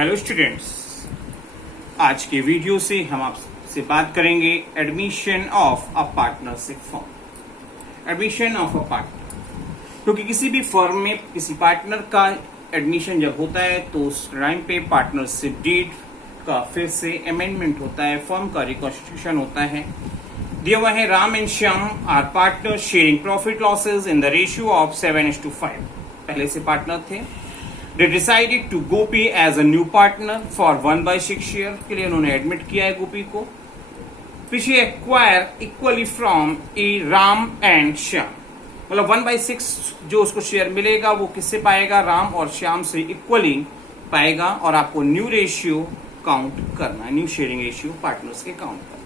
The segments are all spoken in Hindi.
हेलो स्टूडेंट्स, आज के वीडियो से हम आपसे बात करेंगे admission of a partnership firm. Admission of a partner, क्योंकि किसी भी फर्म में किसी पार्टनर का एडमिशन जब होता है तो उस टाइम पे पार्टनरशिप डीड का फिर से अमेंडमेंट होता है, फर्म का रिकॉन्स्टिट्यूशन होता है। दिया हुआ है Ram and Shyam are partner sharing profit losses in the ratio of 7:5। पहले से पार्टनर थे। They decided to Gopi as a new partner for 1/6 share के लिए उन्होंने एडमिट किया है गोपी को। पीछे acquire equally from a Ram and Shyam, मतलब 1/6 जो उसको शेयर मिलेगा वो किससे पाएगा? राम और श्याम से इक्वली पाएगा। और आपको न्यू रेशियो काउंट करना है, न्यू शेयरिंग रेशियो पार्टनर्स के काउंट करना।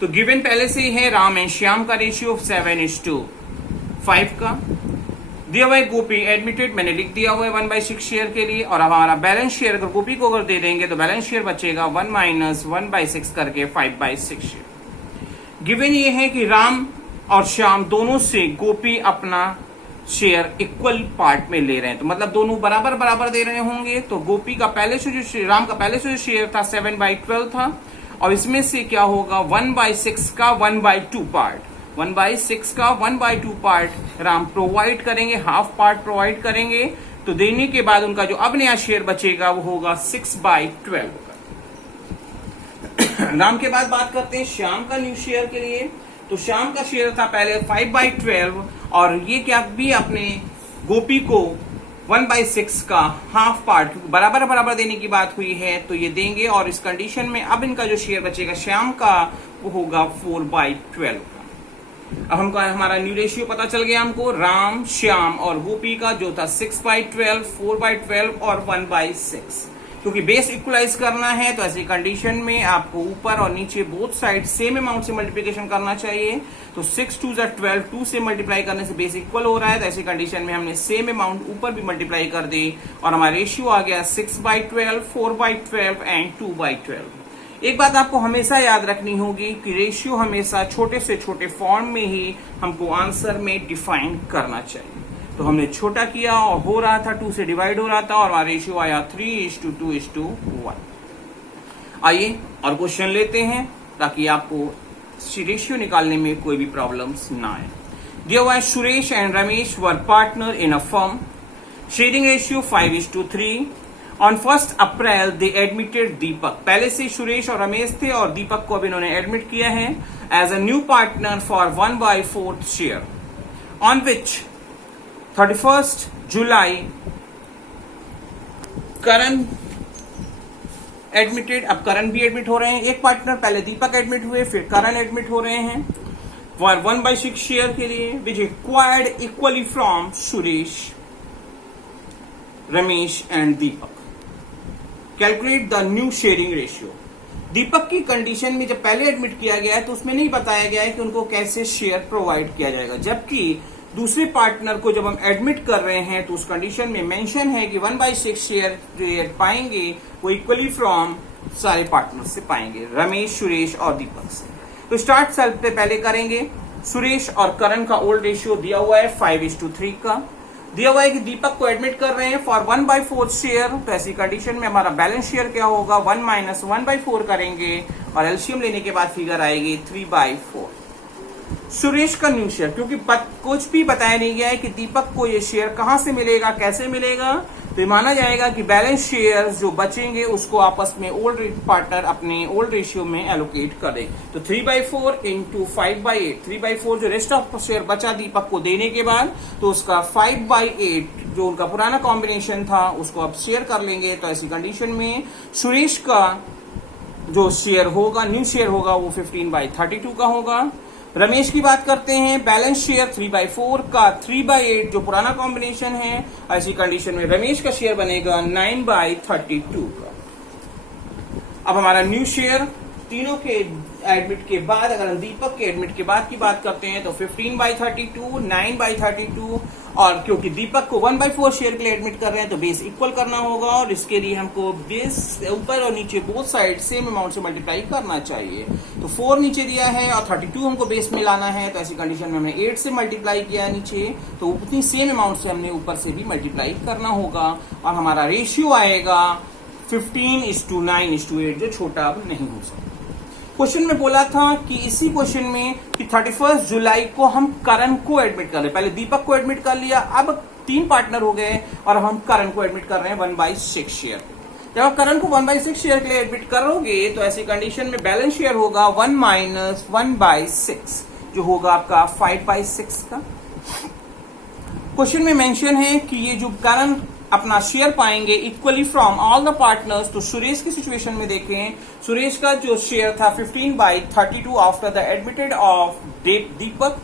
तो गिवन पहले से ही है राम एंड श्याम का रेशियो 7:5 का। दिया हुआ है गोपी एडमिटेड, मैंने लिख दिया हुआ है 1/6 शेयर के लिए। और अब हमारा बैलेंस शेयर अगर गोपी को अगर दे देंगे तो बैलेंस शेयर बचेगा 1 - 1/6 करके 5/6 शेयर। गिवन ये है कि राम और श्याम दोनों से गोपी अपना शेयर इक्वल पार्ट में ले रहे हैं, तो मतलब दोनों बराबर बराबर दे रहे होंगे। तो गोपी का पहले से जो राम का पहले से जो शेयर था 7/12 था, और इसमें से क्या होगा 1/6 का 1/2 पार्ट, 1/6 का 1/2 पार्ट राम प्रोवाइड करेंगे, हाफ पार्ट प्रोवाइड करेंगे। तो देने के बाद उनका जो अब नया शेयर बचेगा वो होगा 6/12 का। राम के बाद बात करते हैं श्याम का न्यू शेयर के लिए। तो श्याम का शेयर था पहले 5/12, और ये क्या भी अपने गोपी को 1/6 का हाफ पार्ट, क्योंकि बराबर बराबर देने की बात हुई है तो ये देंगे। और इस कंडीशन में अब इनका जो शेयर बचेगा श्याम का वो होगा 4/12 का। अब हमको हमारा न्यू रेशियो पता चल गया हमको राम, श्याम और गोपी का, जो था 6/12, 4/12 और 1/6। क्योंकि बेस इक्वलाइज करना है तो ऐसी कंडीशन में आपको ऊपर और नीचे बोथ साइड सेम अमाउंट से मल्टीप्लिकेशन करना चाहिए। तो 6 2 12, 2 से मल्टीप्लाई करने से बेस इक्वल हो रहा है, तो ऐसी कंडीशन में हमने सेम अमाउंट ऊपर भी मल्टीप्लाई कर दी और हमारा रेशियो आ गया 6/12, 4/12 एंड 2/12। एक बात आपको हमेशा याद रखनी होगी कि रेशियो हमेशा छोटे से छोटे फॉर्म में ही हमको आंसर में डिफाइन करना चाहिए। तो हमने छोटा किया और हो रहा था 2 से डिवाइड हो रहा था, और हमारा रेशियो आया 3:2:1। आइए और क्वेश्चन लेते हैं ताकि आपको रेशियो निकालने में कोई भी प्रॉब्लम्स ना आए। दिया हुआ है Suresh and Ramesh were partner in a firm, sharing ratio 5:3। On 1 April they admitted Deepak, पहले से सुरेश और रमेश थे और दीपक को अब इन्होंने एडमिट किया है as a new partner for 1/4 share. On which 31 July Karan admitted, अब करण भी एडमिट हो रहे हैं। एक पार्टनर पहले दीपक एडमिट हुए, फिर करण एडमिट हो रहे हैं फॉर 1/6 शेयर के लिए, which acquired equally from Suresh, Ramesh and Deepak. Calculate the new sharing ratio. Deepak की कंडीशन में जब पहले एडमिट किया गया है तो उसमें नहीं बताया गया है कि उनको कैसे शेयर प्रोवाइड किया जाएगा, जबकि दूसरे पार्टनर को जब हम एडमिट कर रहे हैं तो उस कंडीशन में मेंशन है कि 1/6 शेयर पाएंगे वो इक्वली फ्रॉम सारे पार्टनर से पाएंगे, रमेश, सुरेश और दीपक से। तो स्टार्ट सेल पे पहले करेंगे। सुरेश और करण का ओल्ड रेशियो दिया हुआ है 5:3 का। दिया हुआ है कि दीपक को एडमिट कर रहे हैं फॉर 1/4 शेयर, तो ऐसी कंडीशन में हमारा बैलेंस शेयर क्या होगा 1 - 1/4 करेंगे और एलसीएम लेने के बाद फिगर आएगी 3/4। सुरेश का न्यू शेयर, क्योंकि कुछ भी बताया नहीं गया है कि दीपक को ये शेयर कहां से मिलेगा, कैसे मिलेगा, तो माना जाएगा कि बैलेंस शेयर जो बचेंगे उसको आपस में ओल्ड पार्टनर अपने ओल्ड रेशियो में एलोकेट कर दे। तो 3/4 इंटू 5/8, 3/4 जो रेस्ट ऑफ शेयर बचा दीपक को देने के बाद, तो उसका 5/8 जो उनका पुराना कॉम्बिनेशन था उसको अब शेयर कर लेंगे। तो ऐसी कंडीशन में सुरेश का जो शेयर होगा, न्यू शेयर होगा, वो 15/32 का होगा। रमेश की बात करते हैं, बैलेंस शेयर 3/4 का 3/8 जो पुराना कॉम्बिनेशन है, ऐसी कंडीशन में रमेश का शेयर बनेगा 9/32 का। अब हमारा न्यू शेयर तीनों के एडमिट के बाद, अगर हम दीपक के एडमिट के बाद की बात करते हैं तो 15/32, 9/32, और क्योंकि दीपक को 1/4 शेयर के लिए एडमिट कर रहे हैं तो बेस इक्वल करना होगा, और इसके लिए हमको बेस ऊपर और नीचे बोथ साइड सेम अमाउंट से मल्टीप्लाई करना चाहिए। तो 4 नीचे दिया है और 32 हमको बेस में लाना है, तो ऐसी कंडीशन में हमने 8 से मल्टीप्लाई किया नीचे, तो उतनी सेम अमाउंट से हमने ऊपर से भी मल्टीप्लाई करना होगा, और हमारा रेशियो आएगा 15:9:8, जो छोटा अब नहीं हो सकता। क्वेश्चन में बोला था कि इसी क्वेश्चन में कि 31 जुलाई को हम करण को एडमिट कर रहे हैं। पहले दीपक को एडमिट कर लिया, अब 3 पार्टनर हो गए और अब हम करण को एडमिट कर रहे हैं 1/6 शेयर। जब आप करण को 1/6 शेयर के लिए एडमिट करोगे तो ऐसी कंडीशन में बैलेंस शेयर होगा 1 - 1/6, जो होगा आपका 5/6 का। क्वेश्चन में मेंशन है कि ये जो करण अपना शेयर पाएंगे equally from all the partners. तो सुरेश की सिचुएशन में देखें, सुरेश का जो शेयर था 15/32 आफ्टर द एडमिटेड ऑफ दीपक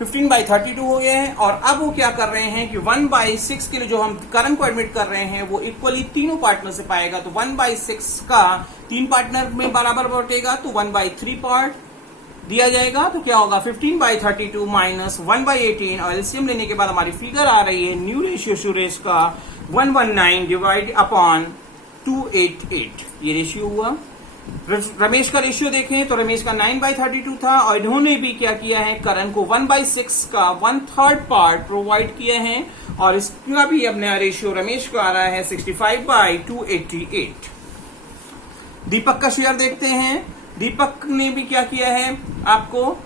15/32 हो गए हैं। और अब वो क्या कर रहे हैं कि 1/6 के लिए जो हम करण को एडमिट कर रहे हैं वो इक्वली तीनों पार्टनर से पाएगा। तो 1/6 का 3 पार्टनर में बराबर बटेगा, तो 1/3 पार्ट दिया जाएगा। तो क्या होगा 15/32 माइनस 1/18 और एलसीएम लेने के बाद हमारी फिगर आ रही है न्यू रेशियो सुरेश का 119 डिवाइड अपॉन 288, ये रेशियो हुआ। रमेश का रेशियो देखें तो रमेश का 9/32 था और इन्होंने भी क्या किया है, करण को 1/6 का 1/3 पार्ट प्रोवाइड किए हैं और इसका भी अपना रेशियो रमेश का आ रहा है 65/288। दीपक का शेयर देखते हैं, दीपक ने भी क्या किया है, आपको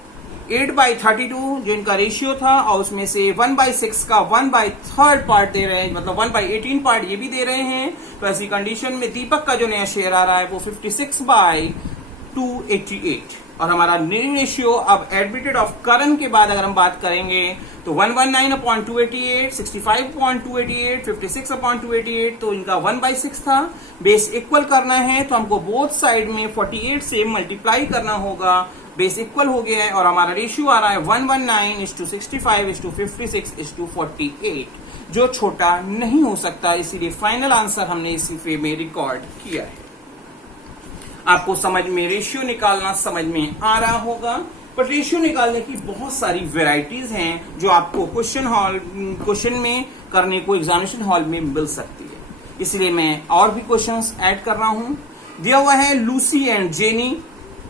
8/32 जो इनका रेशियो था और उसमें से 1/6 का 1/3 पार्ट दे रहे हैं, मतलब 1/18 पार्ट ये भी दे रहे हैं। तो ऐसी कंडीशन में दीपक का जो नया शेयर आ रहा है वो 56/288 और हमारा न्यू रेशियो अब एडमिटेड ऑफ करण के बाद अगर हम बात करेंगे तो 119/288, 65/288, 56/288, तो इनका 1/6 था। बेस इक्वल करना है तो हमको बोथ साइड में 48 से मल्टीप्लाई करना होगा। बेस इक्वल हो गया है और हमारा रेशियो आ रहा है 119:65:56:48, जो छोटा नहीं हो सकता। इसीलिए फाइनल आंसर हमने इसी वे में रिकॉर्ड किया है। आपको समझ में रेशियो निकालना समझ में आ रहा होगा, पर रेशियो निकालने की बहुत सारी वेराइटीज हैं जो आपको क्वेश्चन में करने को एग्जामिनेशन हॉल में मिल सकती है। इसलिए मैं और भी क्वेश्चंस ऐड कर रहा हूं। दिया हुआ है Lucy and Jenny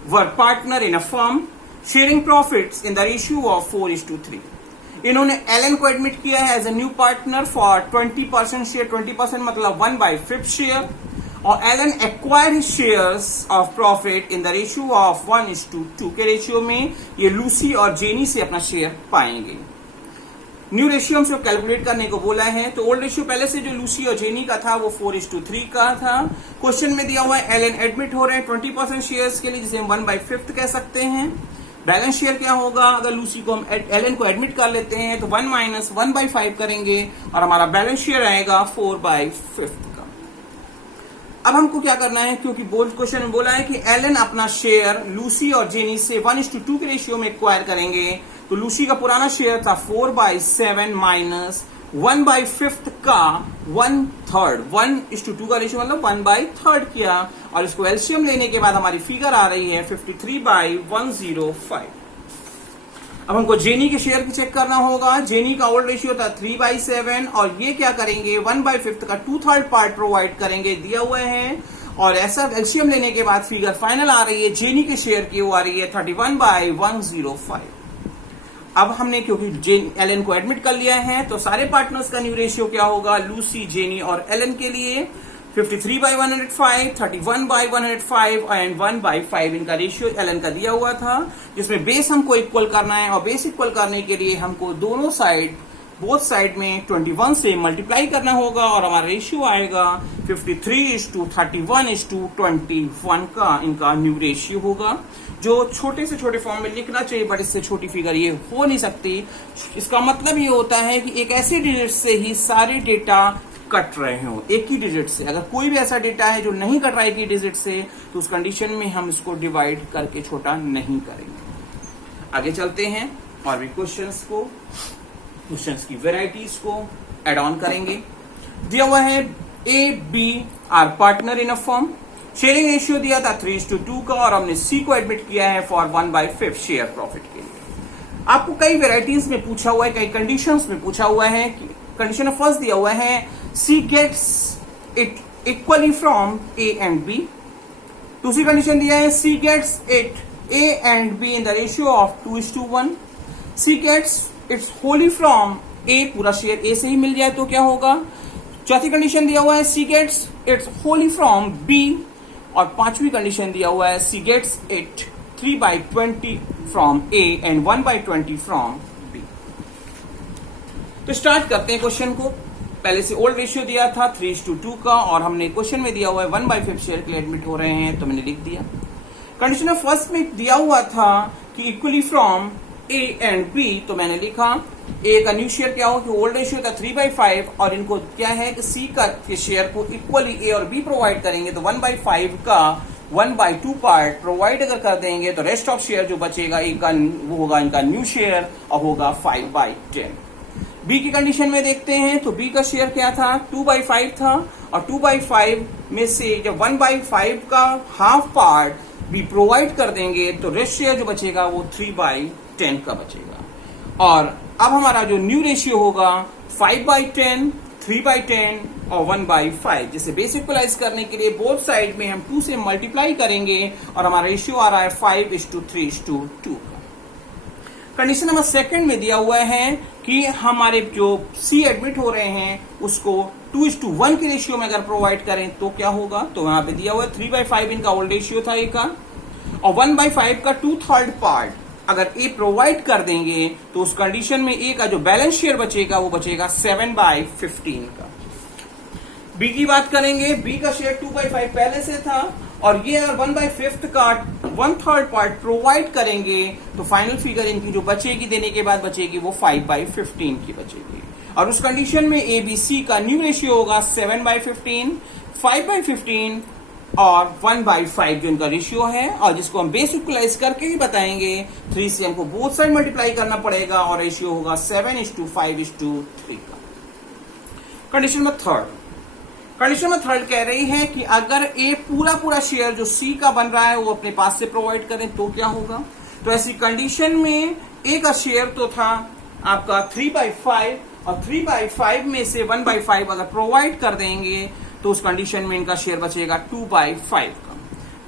were partner in a firm sharing profits in the ratio of 4:3। इन्होंने एलन को एडमिट किया है as a new partner for 20% share, 20% मतलब 1/5 शेयर, और Alan acquire his shares of profit in the ratio of 1:2 के रेशियो में ये लूसी और जेनी से अपना शेयर पाएंगे। न्यू रेशियो हमसे कैलकुलेट करने को बोला है, तो ओल्ड रेशियो पहले से जो लूसी और जेनी का था वो 4:3 का था। क्वेश्चन में दिया हुआ है एलन एडमिट हो रहे हैं 20% शेयर्स के लिए, जिसे हम 1/5 कह सकते हैं। बैलेंस शेयर क्या होगा, अगर लूसी को हम एलन को एडमिट कर लेते हैं तो 1 - 1/5 करेंगे और हमारा बैलेंस शेयर आएगा 4/5 का। अब हमको क्या करना है, क्योंकि बोल्ड क्वेश्चन में बोला है कि एलन अपना शेयर लूसी और जेनी से 1:2 के रेशियो में एक्वायर करेंगे। तो लूसी का पुराना शेयर था 4/7 माइनस 1/5 का 1/3, 1:2 का रेशियो मतलब 1/3 किया और इसको एलसीएम लेने के बाद हमारी फिगर आ रही है 53/105। अब हमको जेनी के शेयर की चेक करना होगा। जेनी का ओल्ड रेशियो था 3/7 और ये क्या करेंगे 1/5 का 2/3 पार्ट प्रोवाइड करेंगे, दिया हुआ है। और ऐसा एलसीएम लेने के बाद फिगर फाइनल आ रही है जेनी के शेयर की, वो आ रही है 31/105। अब हमने क्योंकि एलन को एडमिट कर लिया है तो सारे पार्टनर्स का न्यू रेशियो क्या होगा, लूसी, जेनी और एलन के लिए 53/105, 31/105 एंड 1/5 इनका रेशियो एलन का दिया हुआ था, जिसमें बेस हमको इक्वल करना है। और बेस इक्वल करने के लिए हमको दोनों साइड, बोथ साइड में 21 से मल्टीप्लाई करना होगा और हमारा रेशियो आएगा 53:31:21 का इनका न्यू रेशियो होगा, जो छोटे से छोटे फॉर्म में लिखना चाहिए, बट इससे छोटी फिगर ये हो नहीं सकती। इसका मतलब ये होता है कि एक ऐसे डिजिट से ही सारे डेटा कट रहे हो, एक ही डिजिट से। अगर कोई भी ऐसा डेटा है जो नहीं कट रहा है एक ही डिजिट से, तो उस कंडीशन में हम इसको डिवाइड करके छोटा नहीं करेंगे। आगे चलते हैं और भी क्वेश्चंस की वेराइटीज को एड ऑन करेंगे। दिया हुआ है A B are partner in a firm, sharing ratio दिया था 3:2 का और हमने सी को एडमिट किया है फॉर 1/5 शेयर प्रॉफिट के लिए। आपको कई वेराइटीज में पूछा हुआ है, कई कंडीशंस में पूछा हुआ है। कंडीशन फर्स्ट दिया हुआ है C gets it equally from A and B. दूसरी कंडीशन दिया है C gets it A and B in the ratio of 2:1। C gets its wholly from A, पूरा शेयर ए से ही मिल जाए तो क्या होगा, चौथी कंडीशन दिया हुआ है C gets its wholly from B, और पांचवी कंडीशन दिया हुआ है C gets it 3/20 from A and 1/20 from B. तो स्टार्ट करते हैं क्वेश्चन को। पहले से ओल्ड रेशियो दिया था 3:2 का, और हमने क्वेश्चन में दिया हुआ है 1/5 शेयर के लिए एडमिट हो रहे हैं, तो मैंने लिख दिया। कंडीशन फर्स्ट में दिया हुआ था कि equally from A and B, तो मैंने लिखा ए का न्यू शेयर क्या हो कि ओल्ड रेशियो था 3/5, और इनको क्या है कि सी का के शेयर को इक्वली ए और बी प्रोवाइड करेंगे, तो 1/5 का 1/2 पार्ट प्रोवाइड अगर कर देंगे तो रेस्ट ऑफ शेयर जो बचेगा ए का वो होगा इनका न्यू शेयर और होगा 5/10। बी की कंडीशन में देखते हैं तो बी का शेयर क्या था 2/5 था, और 2/5 में से जब 1/5 का हाफ पार्ट भी प्रोवाइड कर देंगे तो रेस्ट शेयर जो बचेगा वो 3/10 का बचेगा। और अब हमारा जो न्यू रेशियो होगा 5/10, 3/10 और 1/5, जिसे बेस इक्वलाइज करने के लिए बोथ साइड में हम 2 से मल्टीप्लाई करेंगे और हमारा रेशियो आ रहा है 5:3:2 का। कंडीशन नंबर सेकंड में दिया हुआ है कि हमारे जो सी एडमिट हो रहे हैं उसको 2:1 के रेशियो में अगर प्रोवाइड करें तो क्या होगा, तो यहाँ पे दिया हुआ है 3/5 इनका ओल्ड रेशियो था ए का, और 1/5 का 2/3 पार्ट अगर ए प्रोवाइड कर देंगे तो उस कंडीशन में ए का जो बैलेंस शेयर बचेगा वो बचेगा 7/15 का। बी की बात करेंगे, बी का शेयर 2/5 पहले से था, और ये अगर 1/5 का 1/3 पार्ट प्रोवाइड करेंगे तो फाइनल फिगर इनकी जो बचेगी देने के बाद बचेगी वो 5/15 की बचेगी। और उस कंडीशन में ए बी सी का न्यू रेशियो होगा 7/15, 5/15 और 1/5 जो इनका रेशियो है, और जिसको हम बेस इक्वलाइज करके ही बताएंगे 3 से हमको बोथ साइड मल्टीप्लाई करना पड़ेगा और रेशियो होगा 7:5:3 का। कंडीशन में थर्ड, कंडीशन में थर्ड कह रही है कि अगर ए पूरा शेयर जो सी का बन रहा है वो अपने पास से प्रोवाइड करें तो क्या होगा। तो ऐसी कंडीशन में ए का शेयर तो था आपका 3/5, और 3/5 में से 1/5 अगर प्रोवाइड कर देंगे तो उस कंडीशन में इनका शेयर बचेगा 2/5 का।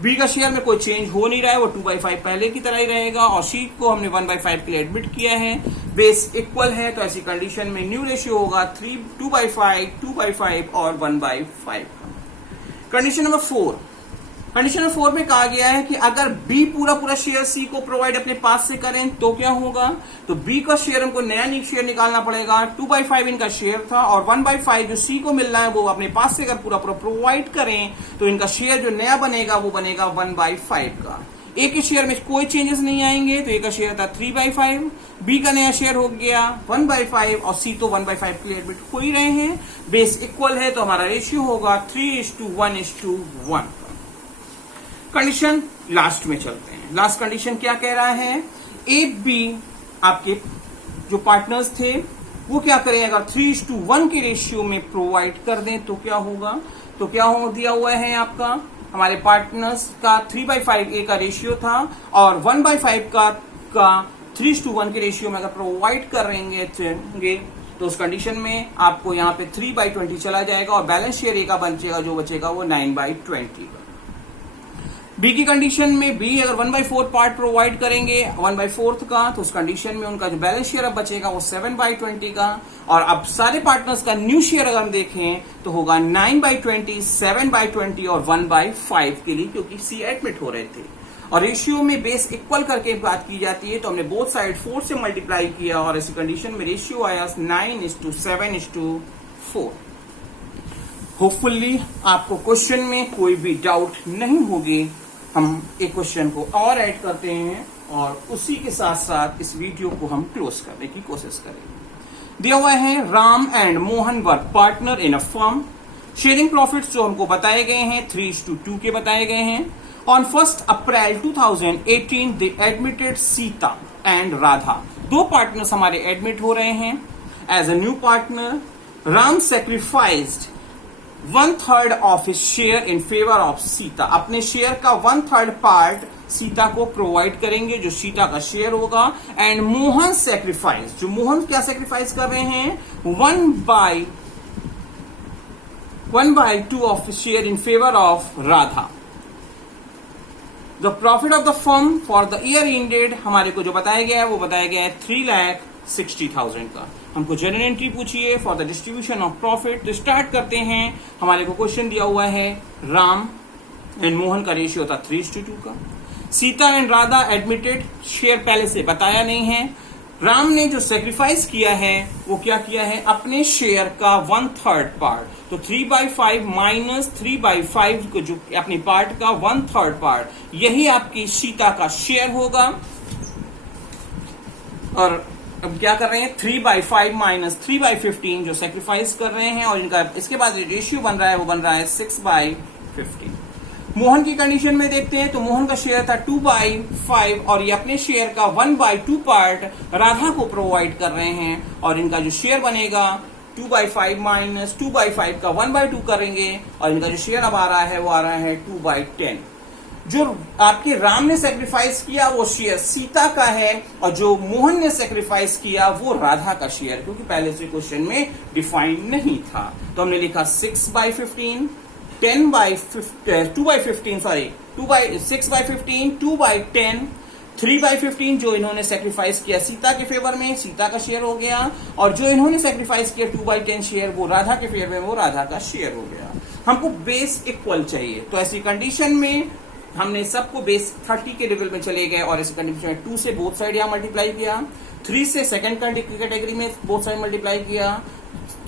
बी का शेयर में कोई चेंज हो नहीं रहा है, वो 2/5 पहले की तरह ही रहेगा, और सी को हमने 1/5 के लिए एडमिट किया है, बेस इक्वल है, तो ऐसी कंडीशन में न्यू रेशियो होगा 2/5, 2/5 और 1/5 का। कंडीशन नंबर 4, कंडीशन नंबर 4 में कहा गया है कि अगर बी पूरा शेयर सी को प्रोवाइड अपने पास से करें तो क्या होगा। तो बी का शेयर हमको नया शेयर निकालना पड़ेगा, 2/5 इनका शेयर था, और 1/5 जो सी को मिल रहा है वो अपने पास से अगर पूरा प्रोवाइड करें तो इनका शेयर जो नया बनेगा वो बनेगा 1/5 का। ए के शेयर में कोई चेंजेस नहीं आएंगे, तो ए का शेयर था 3/5, बी का नया शेयर हो गया 1/5, और सी तो 1/5 के लिए एडमिट हो ही रहे हैं, बेस इक्वल है, तो हमारा रेशियो होगा 3:1:1 का। कंडीशन लास्ट में चलते हैं। लास्ट कंडीशन क्या कह रहा है, ए बी आपके जो पार्टनर्स थे वो क्या करें, अगर 3:1 के रेशियो में प्रोवाइड कर दें तो क्या होगा। तो क्या हो दिया हुआ है आपका हमारे पार्टनर्स का 3/5 ए का रेशियो था, और 1/5 का 3:1 के रेशियो में अगर प्रोवाइड करेंगे तो उस कंडीशन में आपको यहाँ पे 3/20 चला जाएगा, और बैलेंस शेयर ए का बचेगा जो बचेगा वो 9/20 का। बी की कंडीशन में बी अगर 1/4 पार्ट प्रोवाइड करेंगे 1/4 का, तो उस कंडीशन में उनका जो बैलेंस शेयर अब बचेगा वो 7/20 का, और अब सारे पार्टनर्स का न्यू शेयर अगर हम देखें तो होगा 9/20, 7/20 और 1/5 के लिए, क्योंकि सी एडमिट हो रहे थे। और रेशियो में बेस इक्वल करके बात की जाती है, तो हमने बोथ साइड 4 से मल्टीप्लाई किया और ऐसी कंडीशन में रेशियो आया 9:7:4। होपफुली आपको क्वेश्चन में कोई भी डाउट नहीं होगी। हम एक क्वेश्चन को और ऐड करते हैं और उसी के साथ साथ इस वीडियो को हम क्लोज करने की कोशिश करेंगे। दिया हुआ है Ram and Mohan were partner in a firm, sharing profits जो हमको बताए गए हैं 3:2 के बताए गए हैं। On 1 April 2018 they admitted Sita and Radha, दो पार्टनर्स हमारे एडमिट हो रहे हैं as a new partner. Ram sacrificed 1/3 of his share in favour of Sita, अपने शेयर का 1/3 पार्ट सीता को प्रोवाइड करेंगे जो सीता का शेयर होगा। एंड मोहन सेक्रीफाइस, जो मोहन क्या सेक्रीफाइस कर रहे हैं 1/2 of share in favour of Radha. The profit of the firm for the year ended हमारे को जो बताया गया है वो बताया गया है 3,60,000 60,000 का। हमको जनरल एंट्री पूछी है for the distribution of profit. तो स्टार्ट करते हैं। हमारे को क्वेश्चन दिया हुआ है राम एंड मोहन का रेशियो था 3:2 का। Sita and Radha admitted, share पहले से बताया नहीं है। राम ने जो सेक्रीफाइस किया है वो क्या किया है, अपने शेयर का 1/3 पार्ट। तो 3/5 माइनस 3/5 को जो अपने पार्ट का 1/3 पार्ट, यही आपकी सीता का शेयर होगा। और अब क्या कर रहे हैं, 3/5 माइनस 3/15 जो सेक्रीफाइस कर रहे हैं, और इनका इसके बाद रेशियो बन रहा है वो बन रहा है 6/15। मोहन की कंडीशन में देखते हैं तो मोहन का शेयर था 2/5 और ये अपने शेयर का 1/2 पार्ट राधा को प्रोवाइड कर रहे हैं, और इनका जो शेयर बनेगा 2/5 माइनस 2/5 का 1/2 करेंगे, और इनका जो शेयर अब आ रहा है वो आ रहा है 2/10। जो आपके राम ने सेक्रीफाइस किया वो शेयर सीता का है, और जो मोहन ने सेक्रीफाइस किया वो राधा का शेयर, क्योंकि पहले से क्वेश्चन में डिफाइन नहीं था। तो हमने लिखा 6/15, 2/15 सॉरी 6/15, 2/10, 3/15 जो इन्होंने सेक्रीफाइस किया सीता के फेवर में, सीता का शेयर हो गया, और जो इन्होंने सेक्रीफाइस किया 2/10 शेयर वो राधा के फेवर में, वो राधा का शेयर हो गया। हमको बेस इक्वल चाहिए, तो ऐसी कंडीशन में हमने सबको बेस 30 के लेवल में चले गए, और ऐसी कंडीशन में 2 से बोथ साइड यहां मल्टीप्लाई किया, 3 से सेकंड कैटेगरी में बोथ साइड मल्टीप्लाई किया,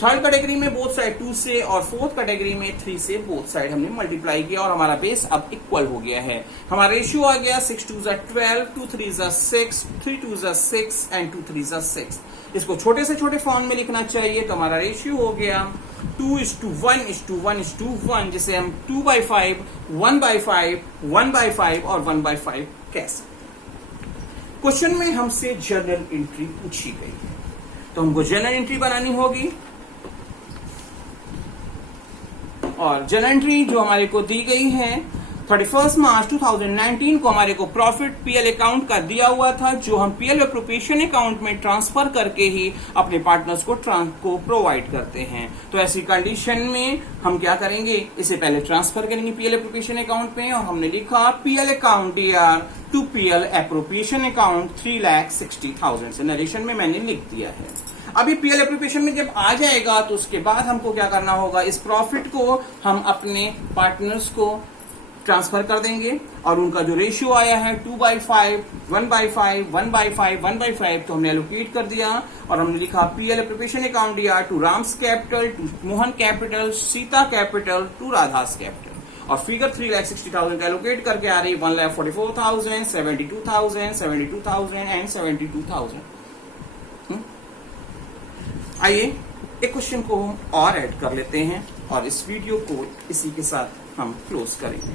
थर्ड कैटेगरी में बोथ साइड 2 से, और फोर्थ कैटेगरी में 3 से बोथ साइड हमने मल्टीप्लाई किया, और हमारा बेस अब इक्वल हो गया है। हमारा रेशियो आ गया 6×2 = 12, 2×3 = 6, 3×2 = 6 एंड 2×3 = 6। इसको छोटे से छोटे फॉर्म में लिखना चाहिए, तो हमारा रेशियो हो गया 2:1:1:1, जिसे हम 2/5, 1/5, 1/5 और 1/5 कह सकते हैं। क्वेश्चन में हमसे जर्नल एंट्री पूछी गई है, तो हमको जर्नल एंट्री बनानी होगी, और जर्नल एंट्री जो हमारे को दी गई है 31 मार्च 2019 को हमारे को प्रॉफिट पीएल अकाउंट का दिया हुआ था, जो हम पीएल एप्रोप्रिएशन अकाउंट में ट्रांसफर करके ही अपने पार्टनर्स को प्रोवाइड करते हैं। तो ऐसी कंडीशन में हम क्या करेंगे, इसे पहले ट्रांसफर करेंगे पीएल एप्रोप्रिएशन अकाउंट में, और हमने लिखा PL account DR to PL appropriation account 3,60,000 से नरेशन में मैंने लिख दिया है। अभी पीएल एप्रोप्रिएशन में जब आ जाएगा तो उसके बाद हमको क्या करना होगा, इस प्रॉफिट को हम अपने पार्टनर्स को ट्रांसफर कर देंगे, और उनका जो रेशियो आया है 2/5, 1/5, 1/5, 1/5, तो हमने एलोकेट कर दिया, और हमने लिखा PL appropriation account DR to Ram's capital, to Mohan capital, Sita capital, to Radha's capital, और फिगर 3,60,000 का एलोकेट करके आ रही 1,44,000, 72,000, 72,000 एंड 72,000। आइए एक क्वेश्चन को हम और ऐड कर लेते हैं, और इस वीडियो को इसी के साथ हम क्लोज करेंगे।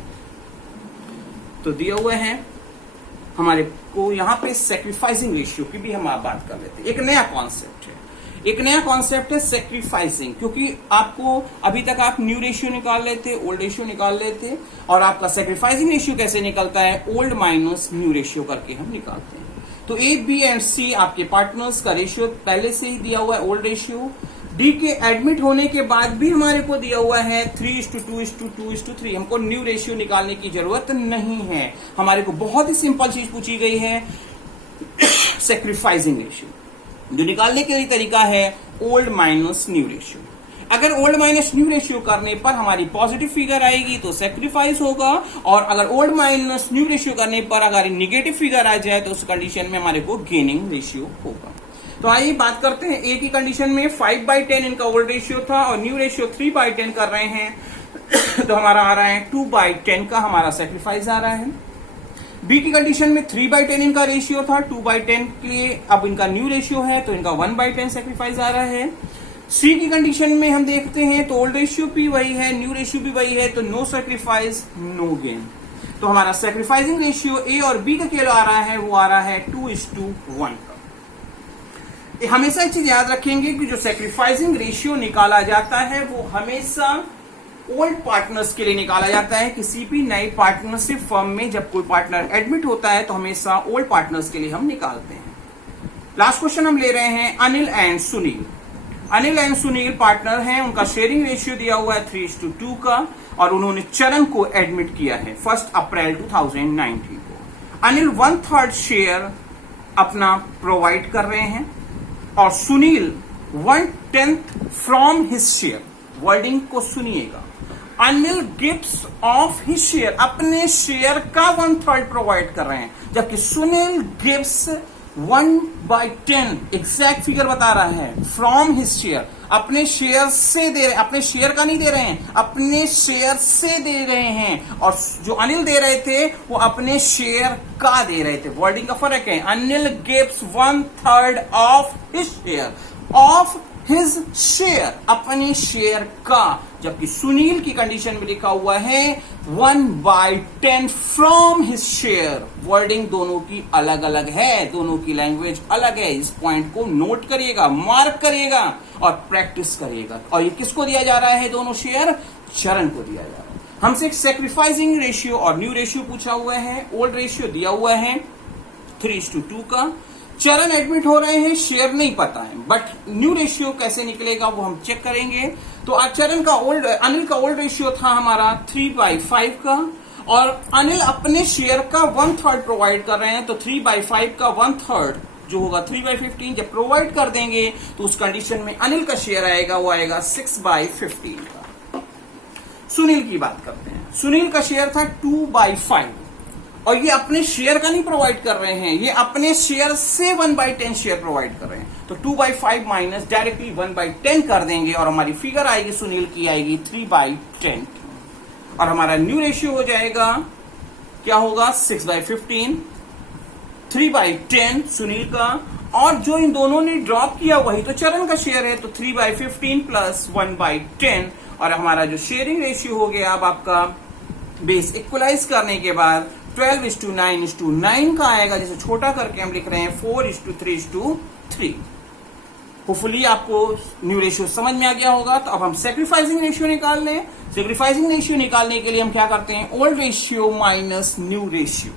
तो दिया हुआ है हमारे को यहाँ पे सेक्रीफाइसिंग रेशियो की भी हम बात कर लेते हैं। एक नया कॉन्सेप्ट है सेक्रीफाइसिंग, क्योंकि आपको अभी तक आप न्यू रेशियो निकाल लेते, ओल्ड रेशियो निकाल लेते, और आपका सेक्रीफाइसिंग रेशियो कैसे निकलता है, ओल्ड माइनस न्यू रेशियो करके हम निकालते हैं। तो A, B एंड C आपके पार्टनर्स का रेशियो पहले से ही दिया हुआ है, ओल्ड रेशियो। डी के एडमिट होने के बाद भी हमारे को दिया हुआ है 3:2:2:3। हमको न्यू रेशियो निकालने की जरूरत नहीं है, हमारे को बहुत ही सिंपल चीज पूछी गई है सेक्रीफाइसिंग रेशियो, जो निकालने के लिए तरीका है ओल्ड माइनस न्यू रेशियो। अगर ओल्ड माइनस न्यू रेशियो करने पर हमारी पॉजिटिव फिगर आएगी तो सेक्रीफाइस होगा, और अगर ओल्ड माइनस न्यू रेशियो करने पर अगर नेगेटिव फिगर आ जाए तो उस कंडीशन में हमारे को गेनिंग रेशियो होगा। तो आइए बात करते हैं। ए की कंडीशन में 5/10 इनका ओल्ड रेशियो था, और न्यू रेशियो 3/10 कर रहे हैं तो हमारा आ रहा है 2/10 का हमारा सेक्रीफाइस आ रहा है। बी की कंडीशन में 3/10 इनका रेशियो था, 2/10 के लिए अब इनका न्यू रेशियो है तो इनका 1/10 सेक्रीफाइस आ रहा है। सी की कंडीशन में हम देखते हैं तो ओल्ड रेशियो भी वही है, न्यू रेशियो भी वही है, तो नो सेक्रीफाइस नो गेन। तो हमारा सेक्रीफाइसिंग रेशियो ए और बी का क्या आ रहा है, वो आ रहा है 2:1 का। हमेशा एक चीज याद रखेंगे कि जो सेक्रीफाइसिंग रेशियो निकाला जाता है वो हमेशा ओल्ड पार्टनर्स के लिए निकाला जाता है। किसी भी नई पार्टनरशिप फर्म में जब कोई पार्टनर एडमिट होता है तो हमेशा ओल्ड पार्टनर्स के लिए हम निकालते हैं। लास्ट क्वेश्चन हम ले रहे हैं Anil and Sunil. Anil and Sunil partner हैं, उनका शेयरिंग रेशियो दिया हुआ है 3:2 का, और उन्होंने चरण को एडमिट किया है 1 अप्रैल 2019 को। अनिल 1/3 शेयर अपना प्रोवाइड कर रहे हैं, और Sunil 1/10 from his share. Wording को सुनिएगा। Anil gives off his share, अपने शेयर का 1/3 प्रोवाइड कर रहे हैं, जबकि सुनील गिव्स 1/10 एग्जैक्ट फिगर बता रहा है फ्रॉम हिज शेयर, अपने शेयर से दे रहे हैं, अपने शेयर का नहीं दे रहे हैं, अपने शेयर से दे रहे हैं। और जो अनिल दे रहे थे वो अपने शेयर का दे रहे थे। वर्डिंग का फर्क है। Anil gives 1/3 of his share, of his share, अपने शेयर का, जबकि सुनील की कंडीशन में लिखा हुआ है 1/10 फ्रॉम हिज शेयर। वर्डिंग दोनों की अलग अलग है, दोनों की लैंग्वेज अलग है। इस पॉइंट को नोट करिएगा, मार्क करिएगा और प्रैक्टिस करिएगा। और ये किसको दिया जा रहा है? दोनों शेयर चरण को दिया जा रहा है। हमसे एक सैक्रिफाइसिंग रेशियो और न्यू रेशियो पूछा हुआ है। ओल्ड रेशियो दिया हुआ है 3:2 का। चरण एडमिट हो रहे हैं, शेयर नहीं पता है, बट न्यू रेशियो कैसे निकलेगा वो हम चेक करेंगे। तो आज चरण का अनिल का ओल्ड रेशियो था हमारा 3/5 का, और अनिल अपने शेयर का 1/3 प्रोवाइड कर रहे हैं, तो 3/5 का 1/3 जो होगा 3/15 जब प्रोवाइड कर देंगे तो उस कंडीशन में अनिल का शेयर आएगा, वो आएगा 6/15 का। सुनील की बात करते हैं। सुनील का शेयर था 2/5, और ये अपने शेयर का नहीं प्रोवाइड कर रहे हैं, ये अपने शेयर से 1/10 शेयर प्रोवाइड कर रहे हैं। तो 2/5 माइनस डायरेक्टली 1/10 कर देंगे और हमारी फिगर आएगी सुनील की आएगी 3/10, और हमारा न्यू रेशियो हो जाएगा, क्या होगा? 6/15, 3/10 सुनील का, और जो इन दोनों ने ड्रॉप किया वही तो चरण का शेयर है, तो 3/15 प्लस 1/10, और हमारा जो शेयरिंग रेशियो हो गया अब आपका बेस इक्वलाइज करने के बाद 12:9:9 का आएगा, जिसे छोटा करके हम लिख रहे हैं 4:3:3। होपफुली आपको न्यू रेशियो समझ में आ गया होगा। तो अब हम सैक्रिफाइसिंग रेशियो निकाल लें। सैक्रिफाइसिंग रेशियो निकालने के लिए हम क्या करते हैं? Old ratio minus new ratio.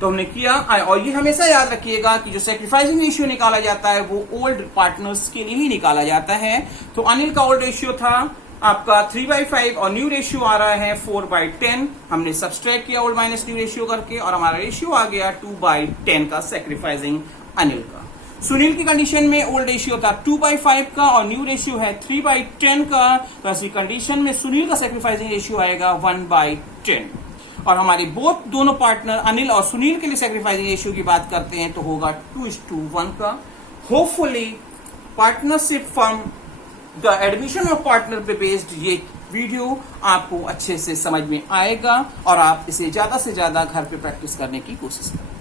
तो हमने किया, और ये हमेशा याद रखिएगा कि जो सैक्रिफाइसिंग रेशियो निकाला जाता है वो ओल्ड पार्टनर्स के लिए ही निकाला जाता है। तो अनिल का ओल्ड रेशियो था आपका 3/5 और न्यू रेशियो आ रहा है 4/10। हमने सब्सट्रैक्ट किया ओल्ड माइनस न्यू रेशियो करके, और हमारा रेशियो आ गया 2/10 का सैक्रिफाइसिंग अनिल का। सुनील की कंडीशन में ओल्ड रेशियो था 2/5 का और न्यू रेशियो है 3/10 का, तो ऐसी कंडीशन में सुनील का सैक्रिफाइसिंग रेशियो आएगा 1/10। और हमारे दोनों पार्टनर अनिल और सुनील के लिए सैक्रिफाइसिंग रेशियो की बात करते हैं तो होगा 2:1 का। Hopefully partnership firm the admission of partner पे बेस्ड ये वीडियो आपको अच्छे से समझ में आएगा और आप इसे ज्यादा से ज्यादा घर पे प्रैक्टिस करने की कोशिश करें।